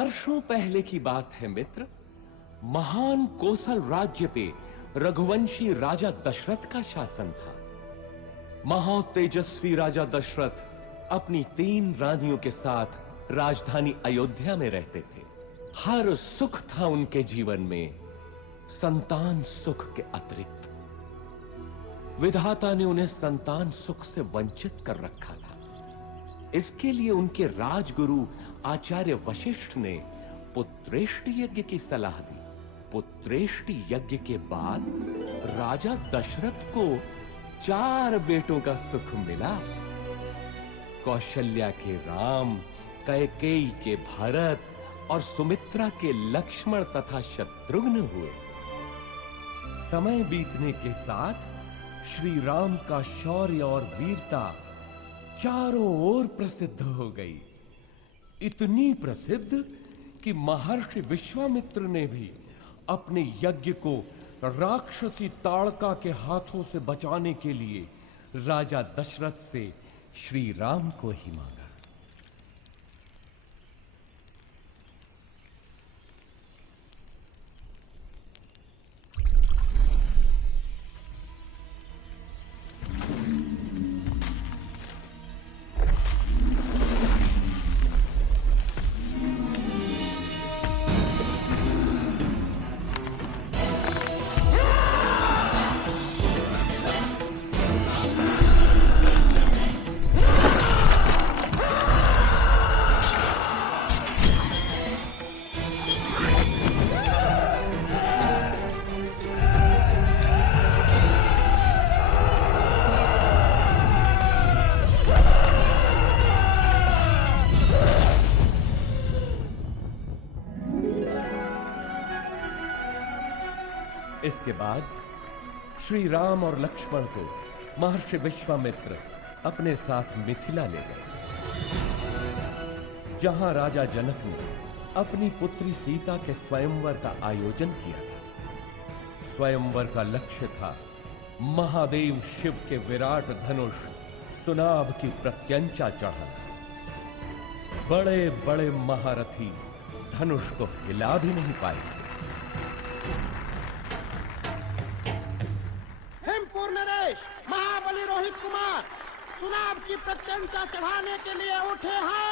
वर्षों पहले की बात है मित्र। महान कोसल राज्य पे रघुवंशी राजा दशरथ का शासन था। महातेजस्वी राजा दशरथ अपनी 3 रानियों के साथ राजधानी अयोध्या में रहते थे। हर सुख था उनके जीवन में, संतान सुख के अतिरिक्त। विधाता ने उन्हें संतान सुख से वंचित कर रखा था। इसके लिए उनके राजगुरु आचार्य वशिष्ठ ने पुत्रेष्टि यज्ञ की सलाह दी। पुत्रेष्टि यज्ञ के बाद राजा दशरथ को 4 बेटों का सुख मिला। कौशल्या के राम, कैकेयी के भरत और सुमित्रा के लक्ष्मण तथा शत्रुघ्न हुए। समय बीतने के साथ श्री राम का शौर्य और वीरता चारों ओर प्रसिद्ध हो गई। इतनी प्रसिद्ध कि महर्षि विश्वामित्र ने भी अपने यज्ञ को राक्षसी ताड़का के हाथों से बचाने के लिए राजा दशरथ से श्री राम को ही मांगा। इसके बाद श्री राम और लक्ष्मण को महर्षि विश्वामित्र अपने साथ मिथिला ले गए, जहां राजा जनक ने अपनी पुत्री सीता के स्वयंवर का आयोजन किया था। स्वयंवर का लक्ष्य था महादेव शिव के विराट धनुष सुनाभ की प्रत्यंचा चढ़ाना। बड़े बड़े महारथी धनुष को हिला भी नहीं पाए। महाबली रोहित कुमार सुनाभ की प्रत्यंचा चढ़ाने के लिए उठे हैं।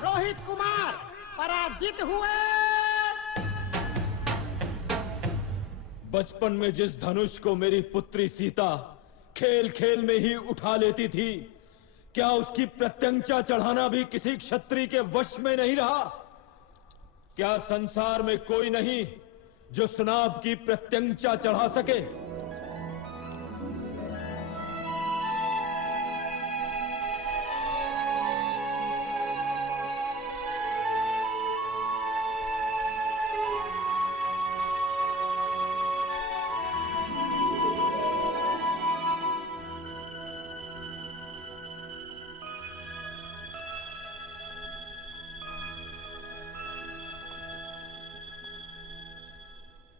रोहित कुमार पराजित हुए। बचपन में जिस धनुष को मेरी पुत्री सीता खेल खेल में ही उठा लेती थी, क्या उसकी प्रत्यंचा चढ़ाना भी किसी क्षत्रिय के वश में नहीं रहा? क्या संसार में कोई नहीं जो सुनाभ की प्रत्यंचा चढ़ा सके?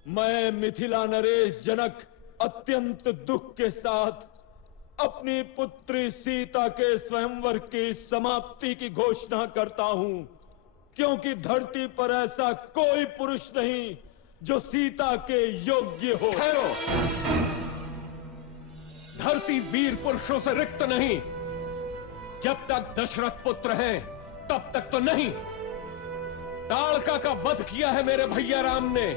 मैं मिथिला नरेश जनक अत्यंत दुख के साथ अपनी पुत्री सीता के स्वयंवर की समाप्ति की घोषणा करता हूं, क्योंकि धरती पर ऐसा कोई पुरुष नहीं जो सीता के योग्य हो। ठहरो, धरती वीर पुरुषों से रिक्त नहीं। जब तक दशरथ पुत्र हैं, तब तक तो नहीं। ताड़का का वध किया है मेरे भैया राम ने।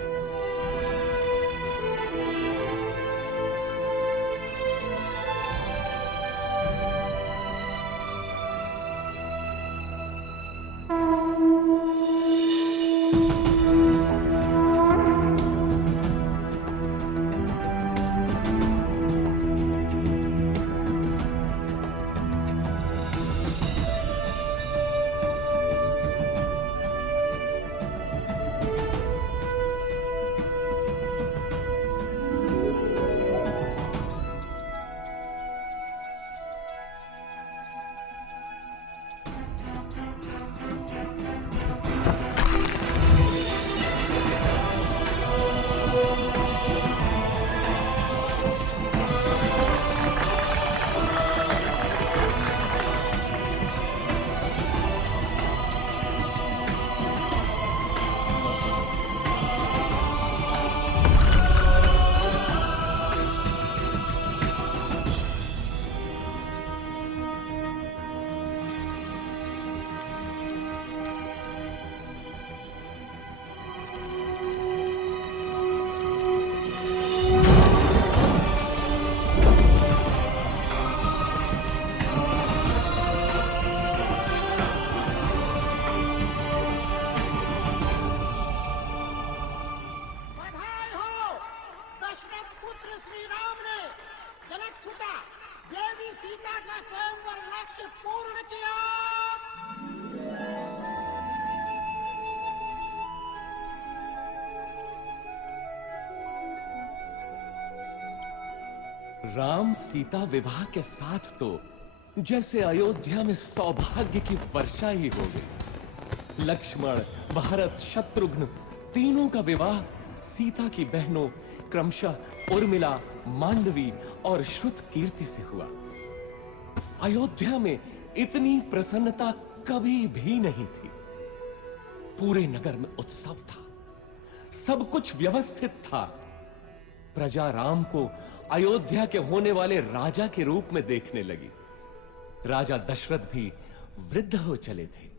राम सीता विवाह के साथ तो जैसे अयोध्या में सौभाग्य की वर्षा ही हो गई। लक्ष्मण, भरत, शत्रुघ्न तीनों का विवाह सीता की बहनों क्रमशः उर्मिला, मांडवी और श्रुतकीर्ति से हुआ। अयोध्या में इतनी प्रसन्नता कभी भी नहीं थी। पूरे नगर में उत्सव था, सब कुछ व्यवस्थित था। प्रजा राम को अयोध्या के होने वाले राजा के रूप में देखने लगी। राजा दशरथ भी वृद्ध हो चले थे।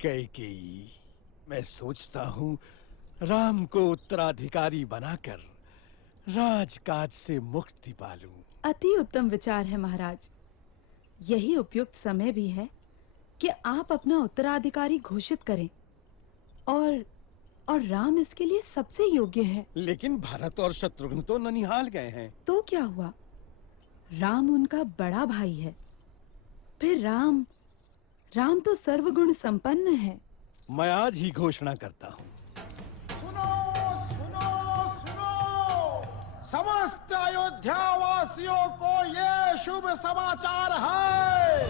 कैकेयी, मैं सोचता हूँ राम को उत्तराधिकारी बनाकर राजकाज से मुक्ति पालूं। अति उत्तम विचार है महाराज। यही उपयुक्त समय भी है कि आप अपना उत्तराधिकारी घोषित करें और राम इसके लिए सबसे योग्य है। लेकिन भरत और शत्रुघ्न तो ननिहाल गए हैं। तो क्या हुआ? राम उनका बड़ा भाई है। फिर राम तो सर्वगुण संपन्न है। मैं आज ही घोषणा करता हूँ। सुनो सुनो सुनो, समस्त अयोध्या वासियों को ये शुभ समाचार है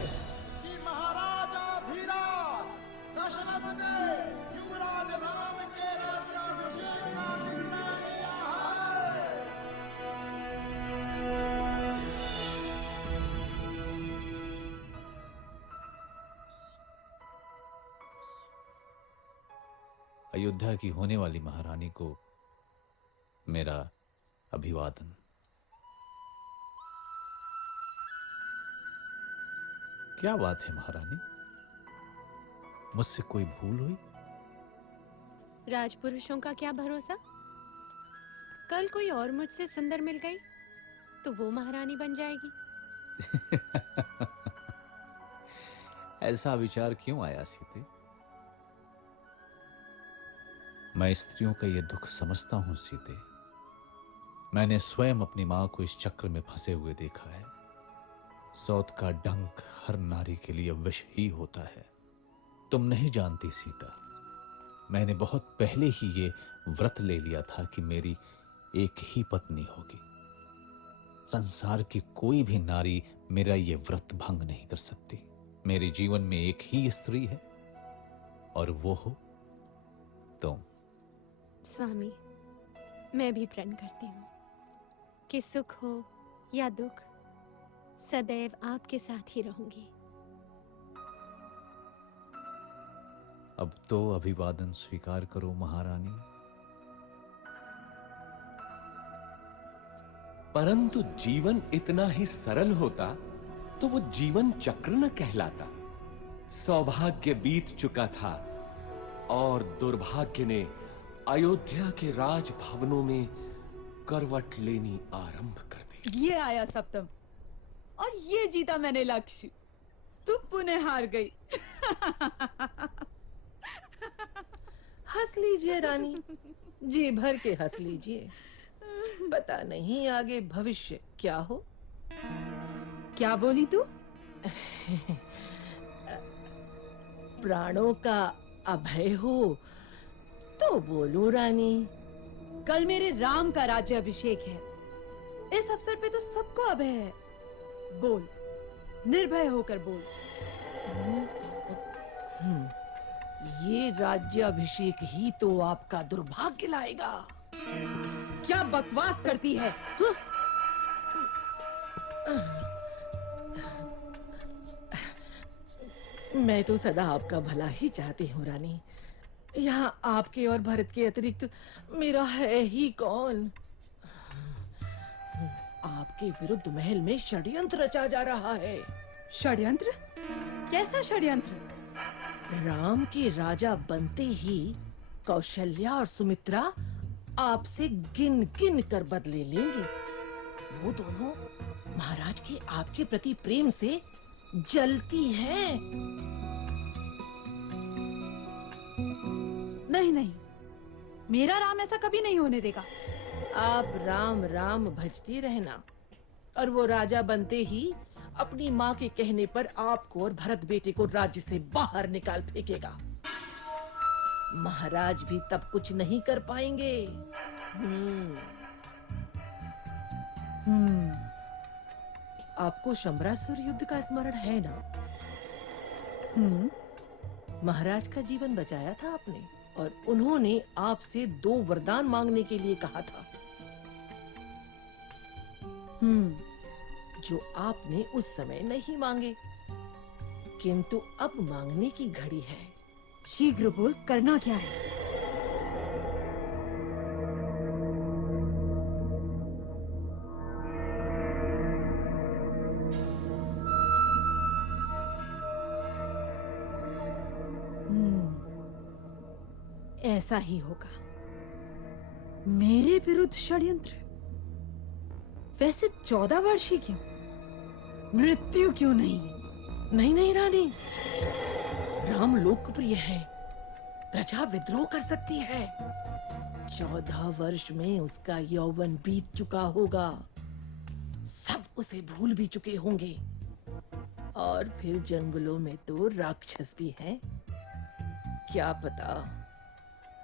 कि महाराजा धीराज दशरथ ने युवराज राम के राज्याभिषेक का निर्णय लिया है। अयोध्या की होने वाली महारानी को मेरा अभिवादन। क्या बात है महारानी, मुझसे कोई भूल हुई? राजपुरुषों का क्या भरोसा? कल कोई और मुझसे सुंदर मिल गई तो वो महारानी बन जाएगी। ऐसा विचार क्यों आया सीते? मैं स्त्रियों का ये दुख समझता हूं सीते। मैंने स्वयं अपनी मां को इस चक्र में फंसे हुए देखा है। सौत का डंक हर नारी के लिए विष ही होता है। तुम नहीं जानती सीता, मैंने बहुत पहले ही ये व्रत ले लिया था कि मेरी एक ही पत्नी होगी। संसार की कोई भी नारी मेरा ये व्रत भंग नहीं कर सकती। मेरे जीवन में एक ही स्त्री है और वो हो तुम। स्वामी, मैं भी प्रण करती हूँ कि सुख हो या दुख सदैव आपके साथ ही रहूंगी। अब तो अभिवादन स्वीकार करो महारानी। परंतु जीवन इतना ही सरल होता तो वो जीवन चक्र न कहलाता। सौभाग्य बीत चुका था और दुर्भाग्य ने अयोध्या के राजभवनों में करवट लेनी आरंभ कर दी। ये आया सप्तम और ये जीता मैंने लक्ष्य। तू पुनः हार गई। हंस लीजिए रानी, जी भर के हंस लीजिए। पता नहीं आगे भविष्य क्या हो। क्या बोली तू? प्राणों का अभय हो तो बोलूं रानी। कल मेरे राम का राज्य अभिषेक है। इस अवसर पे तो सबको अभय है। बोल, निर्भय होकर बोल। ये राज्याभिषेक ही तो आपका दुर्भाग्य लाएगा। क्या बकवास करती है? मैं तो सदा आपका भला ही चाहती हूँ रानी। यहाँ आपके और भरत के अतिरिक्त मेरा है ही कौन। आपके विरुद्ध महल में षड्यंत्र रचा जा रहा है। षड्यंत्र? कैसा षड्यंत्र? राम के राजा बनते ही कौशल्या और सुमित्रा आपसे गिन गिन कर बदले लेंगे। वो दोनों महाराज के आपके प्रति प्रेम से जलती हैं। नहीं नहीं, मेरा राम ऐसा कभी नहीं होने देगा। आप राम राम भजती रहना और वो राजा बनते ही अपनी माँ के कहने पर आपको और भरत बेटे को राज्य से बाहर निकाल फेंकेगा। महाराज भी तब कुछ नहीं कर पाएंगे। आपको शंबरासुर युद्ध का स्मरण है ना? महाराज का जीवन बचाया था आपने और उन्होंने आपसे 2 वरदान मांगने के लिए कहा था, जो आपने उस समय नहीं मांगे, किंतु अब मांगने की घड़ी है। शीघ्र बोल, करना क्या है? ऐसा ही होगा। मेरे विरुद्ध षड्यंत्र? वैसे 14 वर्ष ही क्यों, मृत्यु क्यों नहीं? नहीं रानी, राम लोकप्रिय है, प्रजा विद्रोह कर सकती है। 14 वर्ष में उसका यौवन बीत चुका होगा, सब उसे भूल भी चुके होंगे, और फिर जंगलों में तो राक्षस भी हैं। क्या पता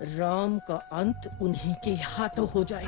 राम का अंत उन्हीं के हाथों हो जाए।